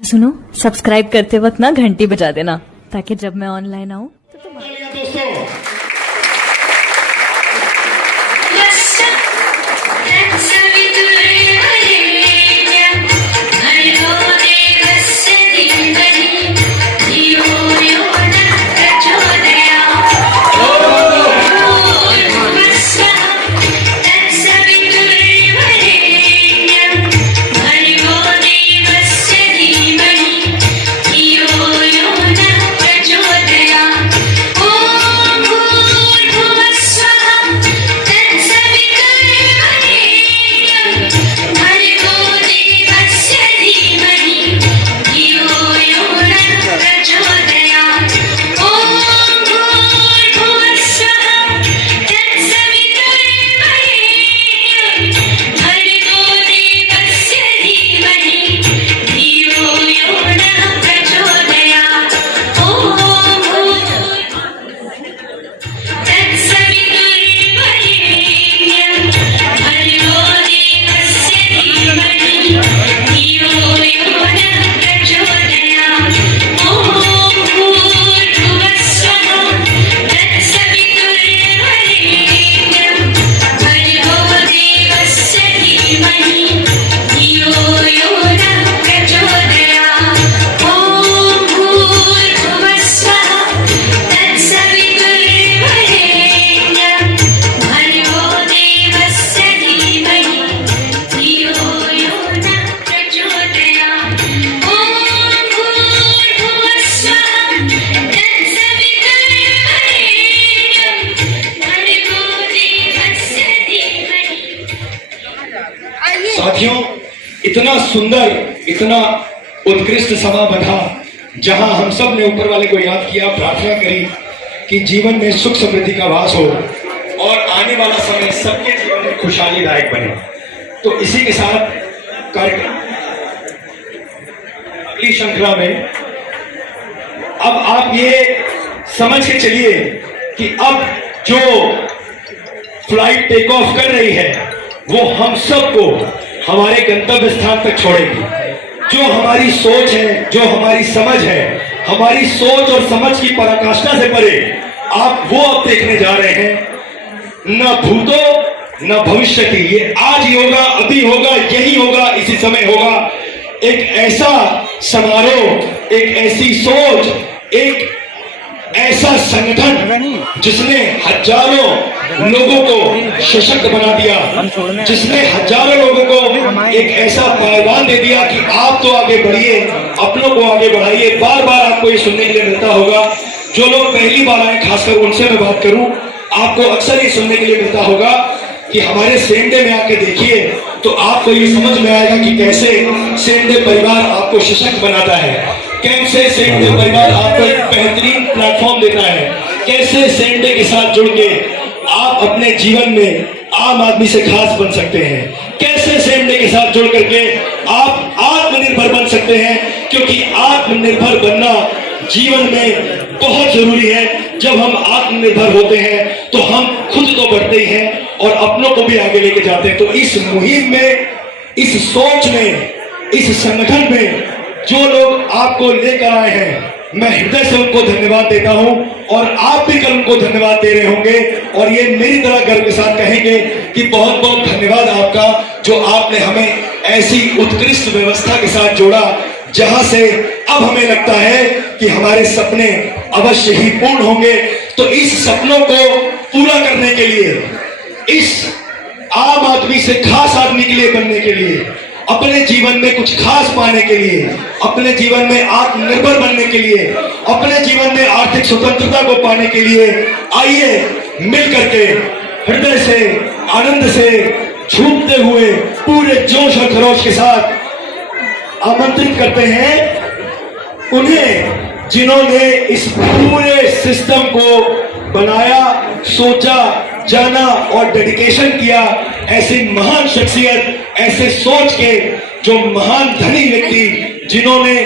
सुनो, सब्सक्राइब करते वक्त ना घंटी बजा देना ताकि जब मैं ऑनलाइन आऊं तो तुम दोस्तों साथियों, इतना सुंदर, इतना उत्कृष्ट समा बंधा जहां हम सब ने ऊपर वाले को याद किया, प्रार्थना करी कि जीवन में सुख समृद्धि का वास हो और आने वाला समय सबके जीवन में खुशहालीदायक बने। तो इसी के साथ कार्यक्रम अगली श्रृंखला में अब आप ये समझ के चलिए कि अब जो फ्लाइट टेक ऑफ कर रही है वो हम सबको हमारे गंतव्य स्थान तक छोड़ेगी। जो हमारी सोच है, जो हमारी समझ है, हमारी सोच और समझ की पराकाष्ठा से परे आप वो अब देखने जा रहे हैं। न भूतो न भविष्य की, ये आज ही होगा, अभी होगा, यही होगा, इसी समय होगा। एक ऐसा समारोह, एक ऐसी सोच, एक ऐसा संगठन जिसने हजारों लोगों को सशक्त बना दिया, जिसने हजारों लोगों को एक ऐसा पायदान दे दिया कि आप तो आगे बढ़िए, अपनों को आगे बढ़ाइए। बार बार आपको ये सुनने के लिए मिलता होगा, जो लोग पहली बार आए खासकर उनसे मैं बात करूं, आपको अक्सर ये सुनने के लिए मिलता होगा कि हमारे सेंडे में आके देखिए तो आपको ये समझ में आएगा कि कैसे सेंडे परिवार आपको सशक्त बनाता है, कैसे सेंडे परिवार आपको एक बेहतरीन प्लेटफॉर्म देता है, कैसे सेंडे के साथ जुड़ के आप अपने जीवन में आम आदमी से खास बन सकते हैं, कैसे सेंडे के साथ जुड़ करके आप आत्मनिर्भर बन सकते हैं। क्योंकि आत्मनिर्भर बनना जीवन में बहुत जरूरी है। जब हम आत्मनिर्भर होते हैं तो हम खुद तो बढ़ते ही हैं और अपनों को भी आगे लेके जाते हैं। तो इस मुहिम में, इस सोच में, इस संगठन में जो लोग आपको लेकर आए हैं, मैं हृदय से उनको धन्यवाद देता हूं और आप भी कल उनको धन्यवाद दे रहे होंगे और ये मेरी तरह गर्व के साथ कहेंगे कि बहुत बहुत धन्यवाद आपका, जो आपने हमें ऐसी उत्कृष्ट व्यवस्था के साथ जोड़ा जहां से अब हमें लगता है कि हमारे सपने अवश्य ही पूर्ण होंगे। तो इस सपनों को पूरा करने के लिए, इस आम आदमी से खास आदमी के लिए बनने के लिए, अपने जीवन में कुछ खास पाने के लिए, अपने जीवन में आत्मनिर्भर बनने के लिए, अपने जीवन में आर्थिक स्वतंत्रता को पाने के लिए आइए मिल करके हृदय से, आनंद से, झूमते हुए पूरे जोश और खरोश के साथ आमंत्रित करते हैं उन्हें जिन्होंने इस पूरे सिस्टम को बनाया, सोचा, जाना और डेडिकेशन किया। ऐसी महान शख्सियत, ऐसे सोच के जो महान धनी व्यक्ति जिन्होंने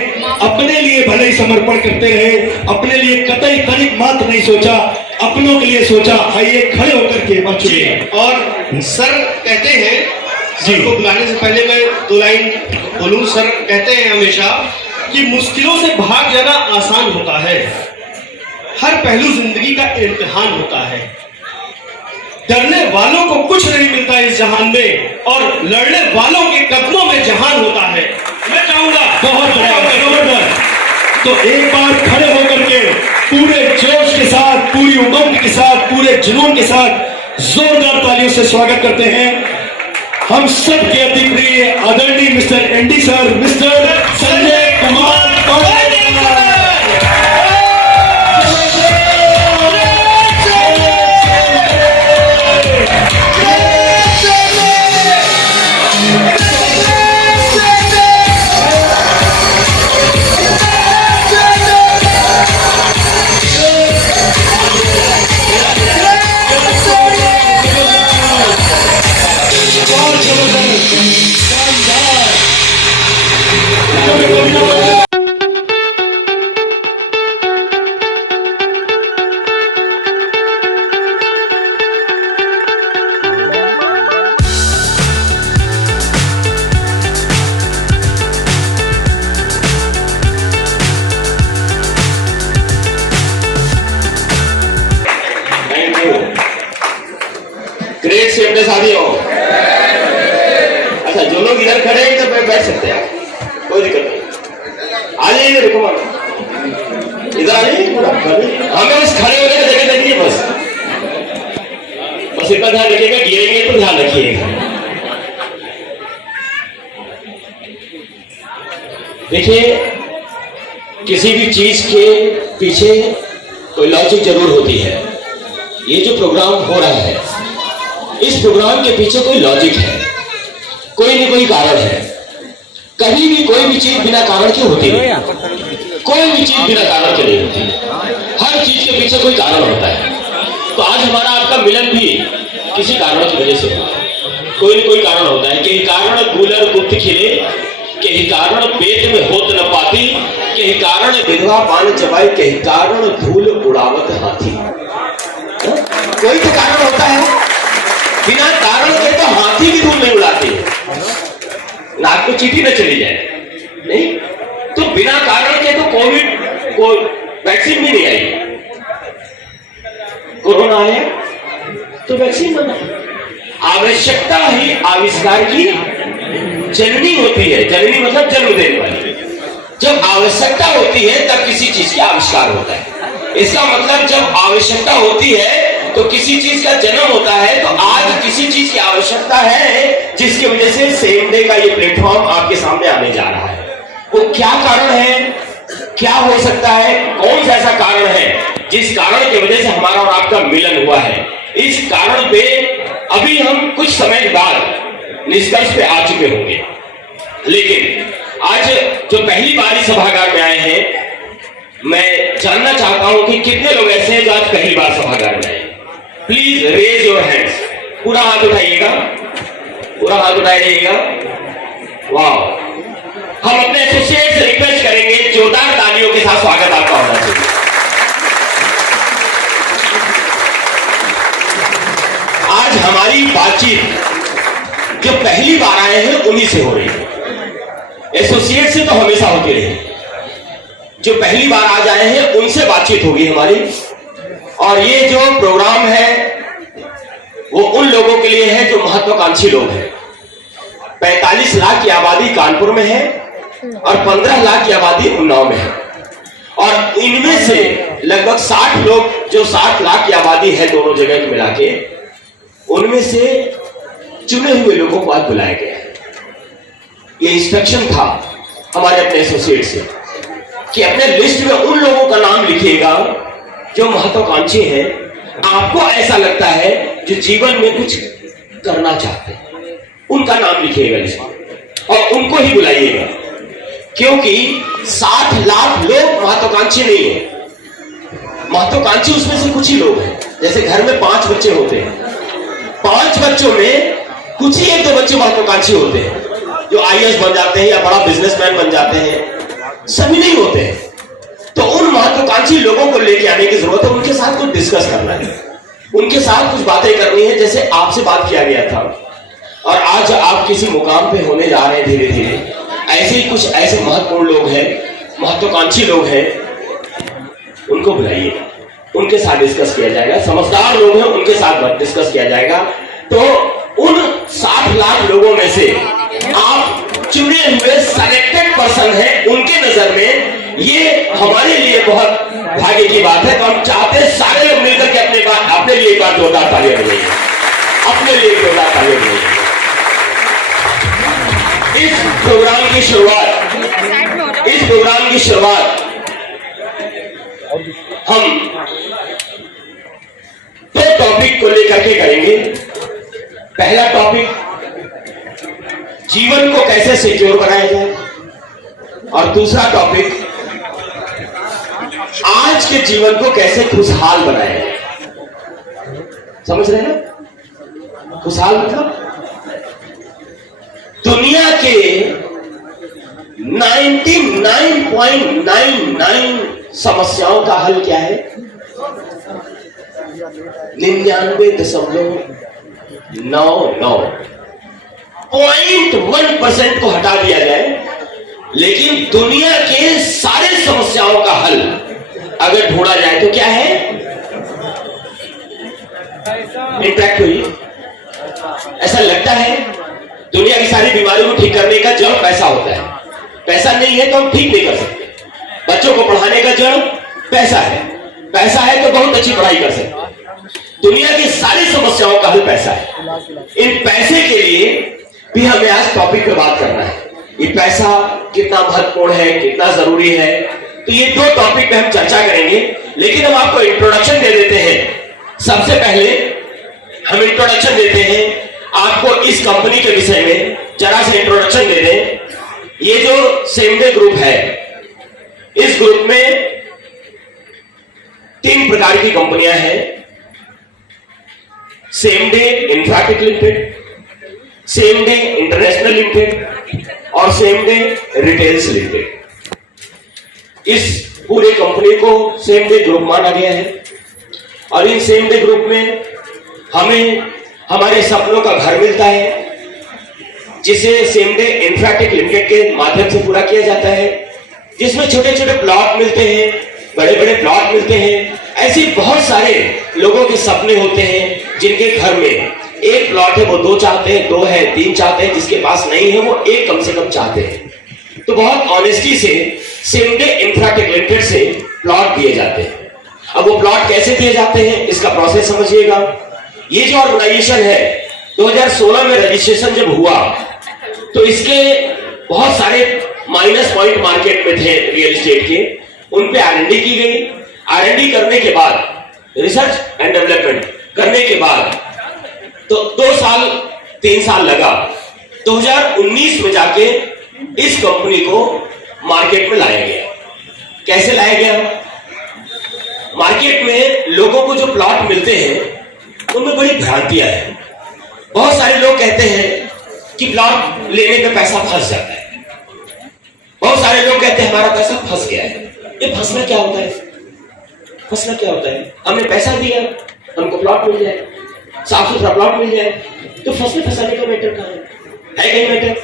अपने लिए भले ही समर्पण करते रहे, अपने लिए कतई तनिक मात्र नहीं सोचा, अपनों के लिए सोचा। आइए खड़े होकर के मंच पे। और सर कहते हैं, सर को बुलाने से पहले मैं दो लाइन बोलूं। सर कहते हैं हमेशा कि मुश्किलों से भाग जाना आसान होता है। हर पहलू जिंदगी का इम्तिहान होता है। डरने वालों को कुछ नहीं मिलता इस जहान में, और लड़ने वालों के कदमों में जहान होता है। मैं चाहूंगा बहुत बढ़िया, तो एक बार खड़े होकर के पूरे जोश के साथ, पूरी उमंग के साथ, पूरे जुनून के साथ जोरदार तालियों से स्वागत करते हैं हम सब के अति प्रिय आदरणीय mister N D sir, mister Sanjay Kumar Pandey. Great से अपने साथियों। अच्छा, जो लोग इधर खड़े हैं तो बैठ सकते हैं, कोई दिक्कत नहीं। आ जाइए, रुको मत, इधर आ जाइए। हमें बस खड़े होने की जगह देनी है, बस इतना ध्यान रखिएगा, गिरेंगे तो ध्यान रखिएगा। देखिए, किसी भी चीज के पीछे कोई लॉजिक जरूर होती है। ये जो प्रोग्राम हो रहा है, इस प्रोग्राम के पीछे कोई लॉजिक है, कोई न कोई कारण है। कभी भी कोई भी चीज बिना कारण के होती नहीं, कोई भी चीज बिना कारण के नहीं होती। हर चीज के पीछे कोई कारण होता है। तो आज हमारा आपका मिलन भी किसी कारण की वजह से हुआ। कोई न कोई कारण होता है। कहीं कारण गुलर गुप्त खिले, कहीं कारण पेट में होत न पाती, कहीं कारण विधवा पान चबाई, कहीं कारण धूल उड़ावत हाथी। कोई तो कारण होता है। बिना कारण के तो हाथी भी धूल नहीं उड़ाते, नाक को चींटी न चली जाए। नहीं तो बिना कारण के तो कोविड वैक्सीन भी नहीं आई। कोरोना आया तो वैक्सीन बना। आवश्यकता ही आविष्कार की जननी होती है। जननी मतलब जन्म देने वाली। जब आवश्यकता होती है तब किसी चीज का आविष्कार होता है। इसका मतलब जब आवश्यकता होती है तो किसी चीज का जन्म होता है। तो आज किसी चीज की आवश्यकता है जिसकी वजह से सेम डे का ये प्लेटफॉर्म आपके सामने आने जा रहा है। वो क्या कारण है, क्या हो सकता है, कौन सा ऐसा कारण है जिस कारण की वजह से हमारा और आपका मिलन हुआ है। इस कारण पे अभी हम कुछ समय बाद निष्कर्ष पे आ चुके होंगे। लेकिन आज जो पहली बार इस सभागार में आए हैं, मैं जानना चाहता हूं कि कितने लोग ऐसे हैं जो आज पहली बार सभागार में आए। Please raise your hands. पूरा हाथ उठाइएगा, पूरा हाथ उठाए रहिएगा। वाह, हम अपने एसोसिएट से रिक्वेस्ट करेंगे, जोरदार तालियों के साथ स्वागत आपका होना चाहिए। आज हमारी बातचीत जो पहली बार आए हैं उन्हीं से हो रही है। एसोसिएट से तो हमेशा होती रही। जो पहली बार आज आए हैं उनसे बातचीत होगी हमारी। और ये जो प्रोग्राम है वो उन लोगों के लिए है जो महत्वाकांक्षी लोग हैं। 45 लाख की आबादी कानपुर में है और 15 लाख की आबादी उन्नाव में है। और इनमें से लगभग 60 लोग, जो 60 लाख की आबादी है दोनों जगह के मिला के, उनमें से चुने हुए लोगों को आज बुलाया गया है। ये इंस्ट्रक्शन था हमारे अपने एसोसिएट से कि अपने लिस्ट में उन लोगों का नाम लिखिएगा जो महत्वाकांक्षी हैं। आपको ऐसा लगता है जो जीवन में कुछ करना चाहते हैं, उनका नाम लिखिएगा लिस्ट में और उनको ही बुलाइएगा। क्योंकि 60 लाख लोग महत्वाकांक्षी नहीं है। महत्वाकांक्षी उसमें से कुछ ही लोग हैं। जैसे घर में 5 बच्चे होते हैं, 5 बच्चों में कुछ ही 1-2 बच्चे महत्वाकांक्षी होते हैं जो आईएएस बन जाते हैं या बड़ा बिजनेसमैन बन जाते हैं। सभी नहीं होते हैं। तो उन महत्वाकांक्षी लोगों को लेके आने की जरूरत है। उनके साथ कुछ डिस्कस करना है, उनके साथ कुछ बातें करनी है। जैसे आपसे बात किया गया था और आज आप किसी मुकाम पे होने जा रहे हैं धीरे धीरे। ऐसे ही कुछ ऐसे महत्वपूर्ण लोग हैं महत्वाकांक्षी लोग हैं उनको बुलाइए, उनके साथ डिस्कस किया जाएगा। समझदार लोग हैं उनके साथ डिस्कस किया जाएगा। तो उन 60 लाख लोगों में से आप चुने हुए सेलेक्टेड पर्सन हैं, उनके नजर में ये हमारे लिए बहुत भाग्य की बात है। तो हम चाहते हैं सारे लोग मिलकर के अपने लिए एक बार जोरदार तालियां बजाइए, अपने लिए जोरदार तालियां बजाइए। इस प्रोग्राम की शुरुआत हम 2 टॉपिक को लेकर के करेंगे। पहला टॉपिक जीवन को कैसे सिक्योर बनाया जाए, और दूसरा टॉपिक आज के जीवन को कैसे खुशहाल बनाया जाए। समझ रहे हैं? खुशहाल मतलब दुनिया के 99.99 समस्याओं का हल क्या है? 99.1% को हटा दिया जाए, लेकिन दुनिया के सारे समस्याओं का हल अगर ढूंढा जाए तो क्या है? इंटरेक्ट हुई। ऐसा लगता है दुनिया की सारी बीमारियों को ठीक करने का जड़ पैसा होता है। पैसा नहीं है तो हम ठीक नहीं कर सकते। बच्चों को पढ़ाने का जड़ पैसा है, पैसा है तो बहुत अच्छी पढ़ाई कर सकते। दुनिया की सारी समस्याओं का हल पैसा है। इन पैसे के लिए भी हमें आज टॉपिक पे बात करना है। ये पैसा कितना महत्वपूर्ण है, कितना जरूरी है, तो ये 2 टॉपिक पे हम चर्चा करेंगे। लेकिन हम आपको इंट्रोडक्शन दे देते हैं। सबसे पहले हम इंट्रोडक्शन देते हैं आपको इस कंपनी के विषय में, जरा से इंट्रोडक्शन दे दें। ये जो सेमडे ग्रुप है, इस ग्रुप में 3 प्रकार की कंपनियां हैं। सेमडे इंफ्राटेक लिमिटेड, सेमडे इंटरनेशनल लिमिटेड और सेमडे रिटेल्स लिमिटेड। इस पूरे कंपनी को सेमडे ग्रुप माना गया है। और इन सेमडे ग्रुप में हमें हमारे सपनों का घर मिलता है, जिसे सेमडे इंफ्राटेक लिमिटेड के माध्यम से पूरा किया जाता है, जिसमें छोटे छोटे प्लॉट मिलते हैं, बड़े बड़े प्लॉट मिलते हैं। ऐसे बहुत सारे लोगों के सपने होते हैं जिनके घर में एक प्लॉट है वो 2 चाहते हैं, 2 है 3 चाहते हैं, जिसके पास नहीं है वो 1 कम से कम चाहते हैं। तो बहुत ऑनेस्टी से सेमडे इंफ्राटेक लिमिटेड से प्लॉट दिए जाते हैं। अब वो प्लॉट कैसे दिए जाते हैं इसका प्रोसेस समझिएगा। ये जो ऑर्गेनाइजेशन है 2016 में रजिस्ट्रेशन जब हुआ तो इसके बहुत सारे माइनस पॉइंट मार्केट में थे रियल एस्टेट के, उन पे R&D की गई। R&D करने के बाद, रिसर्च एंड डेवलपमेंट करने के बाद तो 2 साल 3 साल लगा। 2019 में जाके इस कंपनी को मार्केट में लाया गया। कैसे लाया गया? मार्केट में लोगों को जो प्लॉट मिलते हैं उनमें बड़ी भ्रांतियां हैं। बहुत सारे लोग कहते हैं कि प्लॉट लेने पे पैसा फंस जाता है। बहुत सारे लोग कहते हैं हमारा पैसा फंस गया है। ये फंसना क्या होता है? फंसना क्या होता है? हमने पैसा दिया, हमको प्लॉट मिल जाए, साफ सुथरा प्लॉट मिल जाए, तो फंसने फंसाने का मैटर कहां है? कहीं मैटर?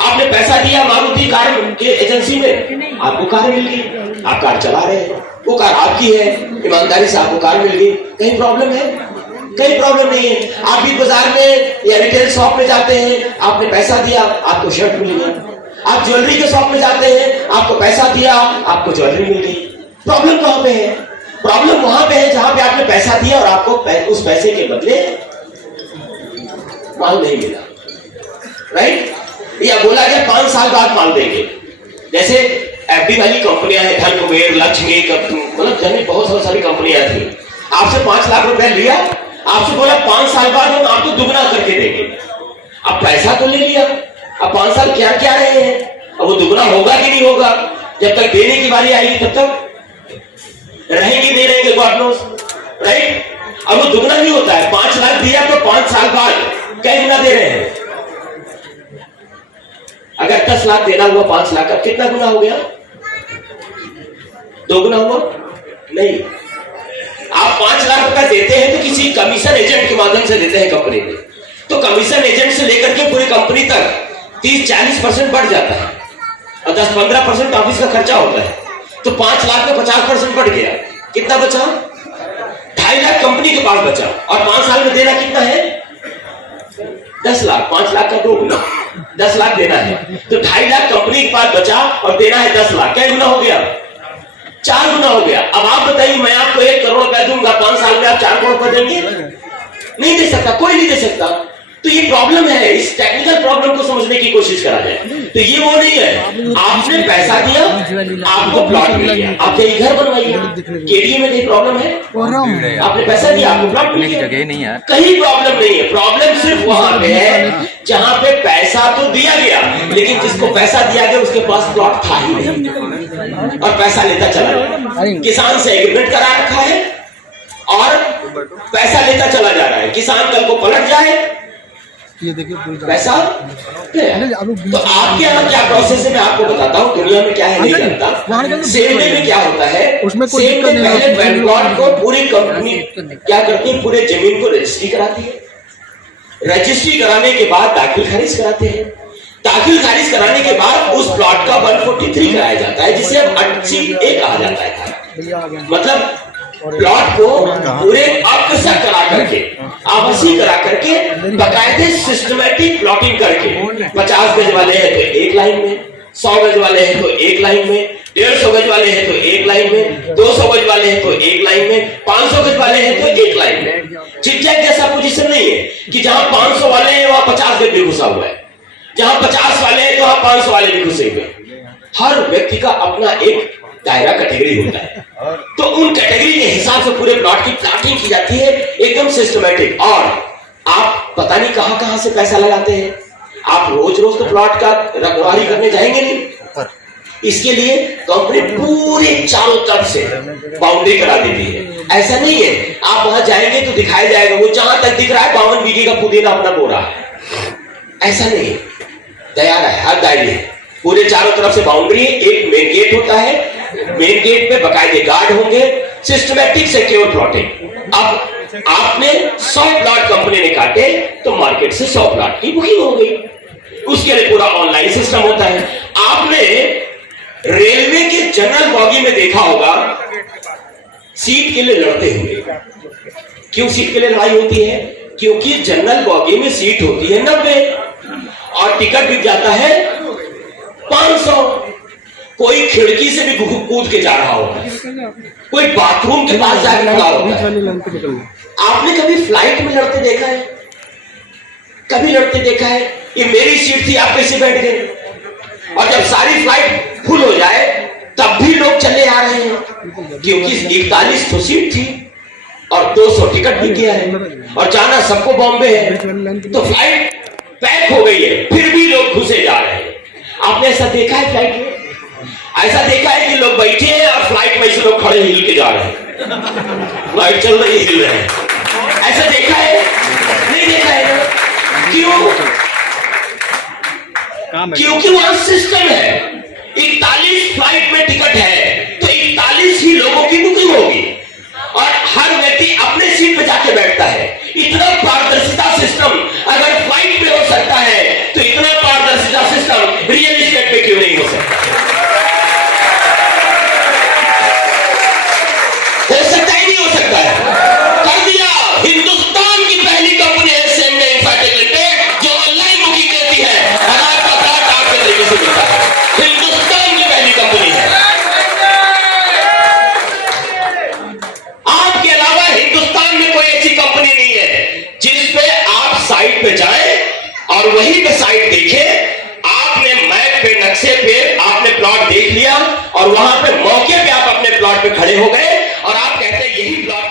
आपने पैसा दिया मारुति कार के एजेंसी में, आपको कार मिल गई, आप कार चला रहे हैं, वो कार आपकी है, ईमानदारी से आपको कार मिल गई, कहीं प्रॉब्लम है? कहीं प्रॉब्लम नहीं है। आप भी बाजार में या रिटेल शॉप में जाते हैं, आपने पैसा दिया, आपको शर्ट मिल गया। आप ज्वेलरी के शॉप में जाते हैं, आपको पैसा दिया, आपको ज्वेलरी मिल गई। प्रॉब्लम कहां पे है? प्रॉब्लम वहां पे है जहां पे आपने पैसा दिया और आपको उस पैसे के बदले माल नहीं मिला, राइट? या बोला गया 5 साल बाद माल देंगे। जैसे एफडी वाली कंपनियां हैं, धन कुबेर, लक्ष्मी, मतलब बहुत सारी कंपनियां थी। आपसे 5 लाख रुपए लिया, आपसे बोला 5 साल बाद हम आपको दुगना करके देंगे। अब पैसा तो ले लिया, अब 5 साल क्या क्या रहे हैं, अब वो दुगना होगा कि नहीं होगा? जब तक देने की बारी आएगी तब तक रहेंगे नहीं रहेंगे, गॉड नोस, राइट? अब वो दुगना नहीं होता है। 5 लाख दिया तो 5 साल बाद क्या गुना दे रहे हैं? अगर 10 लाख देना हुआ 5 लाख का, कितना गुना हो गया? 2 गुना हुआ? नहीं। आप 5 लाख रुपया देते हैं तो किसी कमीशन एजेंट के माध्यम से देते हैं कंपनी में, तो कमीशन एजेंट से लेकर के पूरी कंपनी तक 30-40% बढ़ जाता है। और 10-15% ऑफिस का खर्चा होता है, तो 5 लाख में 50% बढ़ गया, कितना बचा? 2.5 लाख कंपनी के पास बचा, और 5 साल में देना कितना है? 10 लाख। 5 लाख का 2 गुना 10 लाख देना है, तो 2.5 लाख कंपनी के पास बचा और देना है 10 लाख। क्या गुना हो गया? 4 गुना हो गया। अब आप बताइए, मैं आपको 1 करोड़ रुपया दूंगा, 5 साल में आप 4 करोड़ रुपया देंगे? नहीं दे सकता, कोई नहीं दे सकता। तो ये प्रॉब्लम है, इस टेक्निकल प्रॉब्लम को समझने की कोशिश करा जाए। तो ये वो नहीं है, आपने पैसा दिया, आपको प्लॉट मिल गया, आप यही घर बनवाइए। केडीए में कहीं प्रॉब्लम है? आपने पैसा दिया, आपको प्लॉट मिल गया, जगह नहीं है, कहीं प्रॉब्लम नहीं है। प्रॉब्लम सिर्फ वहां पे है जहां पे पैसा तो दिया गया, लेकिन जिसको पैसा दिया गया उसके पास प्लॉट था ही नहीं, और पैसा लेता चला गया। किसान से एग्रीमेंट करा रखा है और पैसा लेता चला जा रहा है। किसान कल को पलट जाए, ये देखिए पैसा तो आपके यहाँ क्या प्रोसेस है मैं आपको बताता हूँ। दुनिया में क्या है नहीं जानता। सेमडे में क्या होता है, सेमडे पहले बैंकॉट को पूरी कंपनी क्या करती है, पूरे जमीन को रजिस्ट्री कराती है। रजिस्ट्री कराने के बाद दाखिल खारिज कराते हैं। दाखिल खारिज कराने के बाद उस प्लॉट का 143 कराया जाता है, जिसे अब 80A कहा जाता है। मतलब प्लॉट को पूरे अग्रसर करा करके, आवासीय करा करके, बकायदे सिस्टमैटिक प्लॉटिंग करके, 50 गज वाले हैं तो 1 लाइन में, 100 गज वाले हैं तो 1 लाइन में, 150 गज वाले हैं तो 1 लाइन में, 200 गज वाले हैं तो 1 लाइन में, 500 गज वाले हैं तो 1 लाइन में। चिकचैक जैसा पोजीशन नहीं है कि जहां 500 वाले हैं वहां 50 गज भी घुसा हुआ है, जहां 50 वाले हैं तो वहां 500 वाले भी घुसे हुए। हर व्यक्ति का अपना एक दायरा कैटेगरी होता है, तो उन कैटेगरी के हिसाब से पूरे प्लॉट की प्लॉटिंग की जाती है, एकदम सिस्टमैटिक। और आप पता नहीं कहां कहां से पैसा लगाते हैं। आप रोज रोज तो प्लॉट का रखवाली करने जाएंगे नहीं, इसके लिए कंपनी पूरे चारों तरफ से बाउंड्री करा देती है। ऐसा नहीं है आप वहां जाएंगे तो दिखाया जाएगा वो जहां तक दिख रहा है 52 बीघे का पुदीना अपना बो रहा है, ऐसा नहीं। तैयार है, हर दायरे पूरे चारों तरफ से बाउंड्री, एक मेन गेट होता है, मेन गेट पे बकायदे गार्ड होंगे, सिस्टमैटिक सिक्योर प्लॉटिंग। अब आपने 100 प्लॉट कंपनी ने काटे तो मार्केट से 100 प्लॉट की बुकिंग हो गई, उसके लिए पूरा ऑनलाइन सिस्टम होता है। आपने रेलवे के जनरल बॉगी में देखा होगा सीट के लिए लड़ते हुए। क्यों सीट के लिए लड़ाई होती है? क्योंकि जनरल बॉगी में सीट होती है 90 और टिकट बिक जाता है 500। कोई खिड़की से भी कूद के जा रहा होता है, कोई बाथरूम के पास जाकर खड़ा होता है। आपने कभी फ्लाइट में लड़ते देखा है? कभी लड़ते देखा है? ये मेरी सीट थी, आप कैसे बैठ गए? और जब सारी फ्लाइट फुल हो जाए तब भी लोग चले आ रहे हैं, क्योंकि 41 तो सीट थी और 200 टिकट भी किया है और जाना सबको बॉम्बे है, तो फ्लाइट पैक हो गई है, फिर भी लोग घुसे जा रहे हैं। आपने ऐसा देखा है फ्लाइट में? ऐसा देखा है कि लोग बैठे हैं और फ्लाइट में से लोग खड़े हिल के जा रहे हैं, फ्लाइट चल रही हिल रहे हैं, ऐसा देखा है? नहीं देखा है ना? क्यों? क्योंकि वहां सिस्टम है। 41 फ्लाइट में टिकट है तो 41 ही लोगों की बुकिंग होगी और हर व्यक्ति अपने सीट पे जाके बैठता है। इतना पारदर्शिता सिस्टम अगर फ्लाइट में हो सकता है तो इतना पारदर्शिता सिस्टम रियल एस्टेट पे क्यों नहीं हो सकता? हो सकता ही नहीं हो सकता है। कर दिया। हिंदुस्तान की पहली कंपनी है सेमडे इंफ्राटेक लिमिटेड, जो ऑनलाइन बुकिंग देती है और आपका प्लॉट आपके तरीके से मिलता है। हिंदुस्तान की पहली कंपनी है। आपके अलावा हिंदुस्तान में कोई ऐसी कंपनी नहीं है जिस पे आप साइट पे जाएं और वहीं पे साइट देखें। आपने मैप पे, नक्शे पे आपने प्लॉट देख लिया और वहां पे मौके पे आप अपने प्लॉट पे खड़े हो गए और आप कहते हैं यही प्लॉट